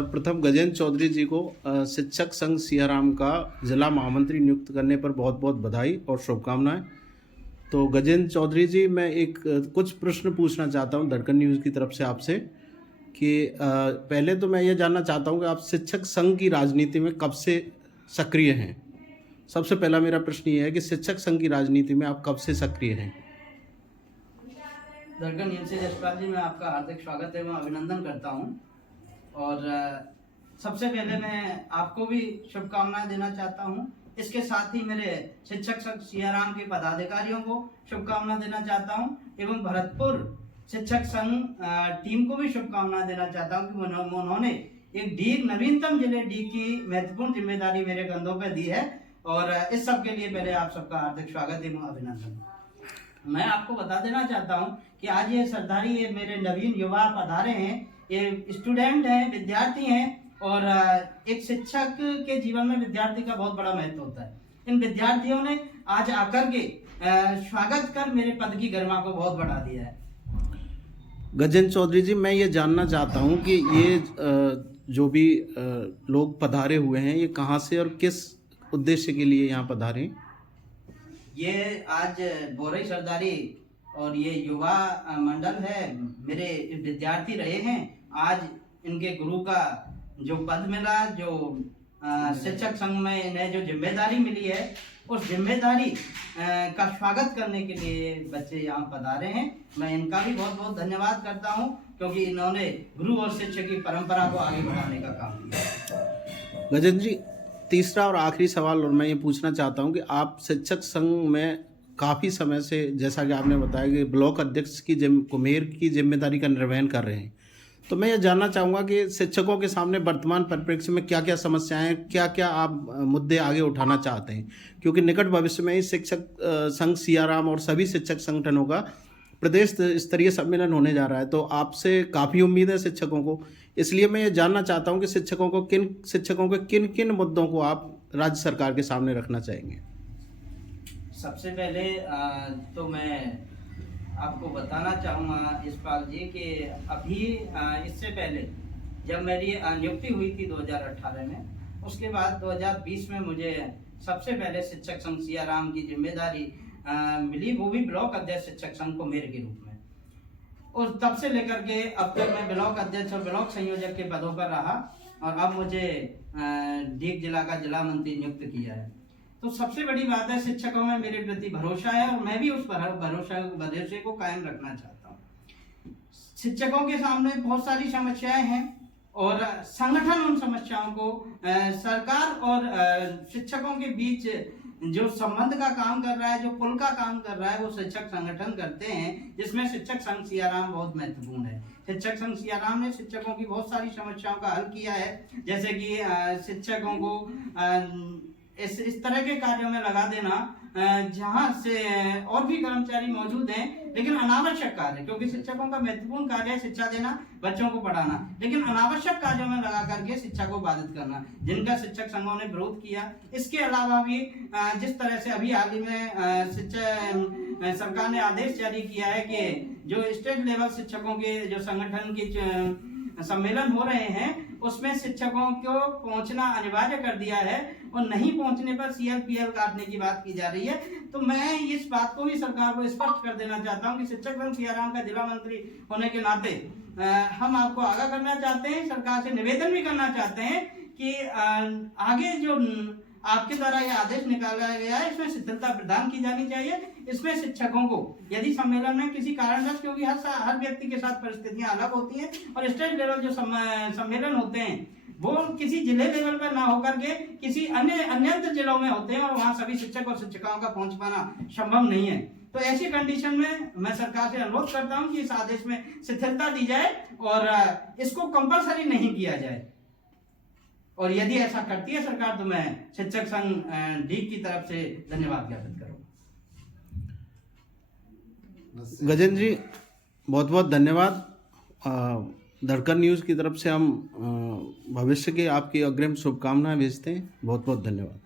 सर्वप्रथम गजेंद्र चौधरी जी को शिक्षक संघ सियाराम का जिला महामंत्री नियुक्त करने पर बहुत बहुत बधाई और शुभकामनाएं। तो गजेंद्र चौधरी जी, मैं एक कुछ प्रश्न पूछना चाहता हूं दड़कन न्यूज़ की तरफ से आपसे कि पहले तो मैं ये जानना चाहता हूं कि आप शिक्षक संघ की राजनीति में कब से सक्रिय हैं। सबसे पहला मेरा प्रश्न ये है कि शिक्षक संघ की राजनीति में आप कब से सक्रिय हैं। दड़कन न्यूज़ से जसपाल जी, मैं आपका हार्दिक स्वागत एवं अभिनंदन करता हूं। और सबसे पहले मैं आपको भी शुभकामनाएं देना चाहता हूं। इसके साथ ही मेरे शिक्षक संघ सियाराम के पदाधिकारियों को शुभकामनाएं देना चाहता हूं एवं भरतपुर शिक्षक संघ टीम को भी शुभकामनाएं देना चाहता हूं कि उन्होंने एक डी नवीनतम जिले डी की महत्वपूर्ण जिम्मेदारी मेरे कंधों पर दी है। और इस सब के लिए पहले आप सबका हार्दिक स्वागत एवं अभिनंदन। मैं आपको बता देना चाहता हूं कि आज ये सरदारी ये मेरे नवीन युवा पधारे हैं, ये स्टूडेंट हैं, विद्यार्थी हैं। और एक शिक्षक के जीवन में विद्यार्थी का बहुत बड़ा महत्व होता है। इन विद्यार्थियों ने आज आकर के स्वागत कर मेरे पद की गरिमा को बहुत बढ़ा दिया है। गजेंद्र चौधरी जी, मैं ये जानना चाहता हूँ कि ये जो भी लोग पधारे हुए हैं, ये कहाँ से और किस उद्देश्य के लिए यहाँ पधारे? ये आज बोरई सरदारी और ये युवा मंडल है, मेरे विद्यार्थी रहे हैं। आज इनके गुरु का जो पद मिला, जो शिक्षक संघ में इन्हें जो जिम्मेदारी मिली है, उस जिम्मेदारी का स्वागत करने के लिए बच्चे यहाँ पधारे हैं। मैं इनका भी बहुत बहुत धन्यवाद करता हूँ, क्योंकि इन्होंने गुरु और शिक्षक की परंपरा को आगे बढ़ाने का काम किया। गजेंद्र जी, तीसरा और आखिरी सवाल और मैं ये पूछना चाहता हूँ कि आप शिक्षक संघ में काफ़ी समय से, जैसा कि आपने बताया कि ब्लॉक अध्यक्ष की कुम्हेर की जिम्मेदारी का निर्वहन कर रहे हैं, तो मैं ये जानना चाहूँगा कि शिक्षकों के सामने वर्तमान परिप्रेक्ष्य में क्या क्या समस्याएं हैं, क्या क्या आप मुद्दे आगे उठाना चाहते हैं, क्योंकि निकट भविष्य में ही शिक्षक संघ सियाराम और सभी शिक्षक संगठनों का प्रदेश स्तरीय सम्मेलन होने जा रहा है। तो आपसे काफ़ी उम्मीद है शिक्षकों को, इसलिए मैं ये जानना चाहता हूं कि शिक्षकों के किन किन मुद्दों को आप राज्य सरकार के सामने रखना चाहेंगे। सबसे पहले तो मैं आपको बताना चाहूँगा यशपाल जी कि अभी इससे पहले जब मेरी नियुक्ति हुई थी 2018 में, उसके बाद 2020 में मुझे सबसे पहले शिक्षक संघ सियाराम की जिम्मेदारी मिली, वो भी ब्लॉक अध्यक्ष शिक्षक संघ कुम्हेर के रूप में। और तब से लेकर के अब तक मैं ब्लॉक अध्यक्ष और ब्लॉक संयोजक के पदों पर रहा और अब मुझे डीग जिला का जिला मंत्री नियुक्त किया है। तो सबसे बड़ी बात है, शिक्षकों में मेरे प्रति भरोसा है और मैं भी उस भरोसे को कायम रखना चाहता हूँ। शिक्षकों के सामने बहुत सारी समस्याएं हैं और संगठन उन समस्याओं को सरकार और शिक्षकों के बीच जो संबंध का काम कर रहा है, जो पुल का काम कर रहा है, वो शिक्षक संगठन करते हैं, जिसमें शिक्षक संघ सियाराम बहुत महत्वपूर्ण है। शिक्षक संघ सियाराम ने शिक्षकों की बहुत सारी समस्याओं का हल किया है, जैसे कि शिक्षकों को इस तरह के कार्यों में लगा देना जहां से और भी कर्मचारी मौजूद हैं लेकिन अनावश्यक कार्य, क्योंकि शिक्षकों का महत्वपूर्ण कार्य है शिक्षा देना, बच्चों को पढ़ाना, लेकिन अनावश्यक कार्यों में लगा करके शिक्षा को बाधित करना, जिनका शिक्षक संघों ने विरोध किया। इसके अलावा भी जिस तरह से अभी हाल ही में शिक्षा सरकार ने आदेश जारी किया है कि जो स्टेट लेवल शिक्षकों के जो संगठन के सम्मेलन हो रहे हैं, उसमें शिक्षकों को पहुंचना अनिवार्य कर दिया है और नहीं पहुंचने पर CLPL काटने की बात की जा रही है। तो मैं इस बात को भी सरकार को स्पष्ट कर देना चाहता हूं कि शिक्षक संघ सियाराम का जिला मंत्री होने के नाते हम आपको आगाह करना चाहते हैं, सरकार से निवेदन भी करना चाहते हैं कि आगे जो आपके द्वारा यह आदेश निकाला गया है, इसमें शिथिलता प्रदान की जानी चाहिए। इसमें शिक्षकों को यदि सम्मेलन में किसी कारणवश, क्योंकि हर व्यक्ति के साथ परिस्थितियां अलग होती हैं और स्टेट लेवल जो सम्मेलन होते हैं वो किसी जिले लेवल पर ना होकर के किसी अन्य जिलों में होते हैं और वहां सभी शिक्षक और शिक्षिकाओं का पहुंच पाना संभव नहीं है। तो ऐसी कंडीशन में मैं सरकार से अनुरोध करता हूं कि इस आदेश में शिथिलता दी जाए और इसको कंपलसरी नहीं किया जाए। और यदि ऐसा करती है सरकार तो मैं शिक्षक संघ डीग की तरफ से धन्यवाद ज्ञापित करूंगा। गजेंद्र जी, बहुत बहुत धन्यवाद। दड़कन न्यूज़ की तरफ से हम भविष्य के आपकी अग्रिम शुभकामनाएं भेजते हैं। बहुत बहुत धन्यवाद।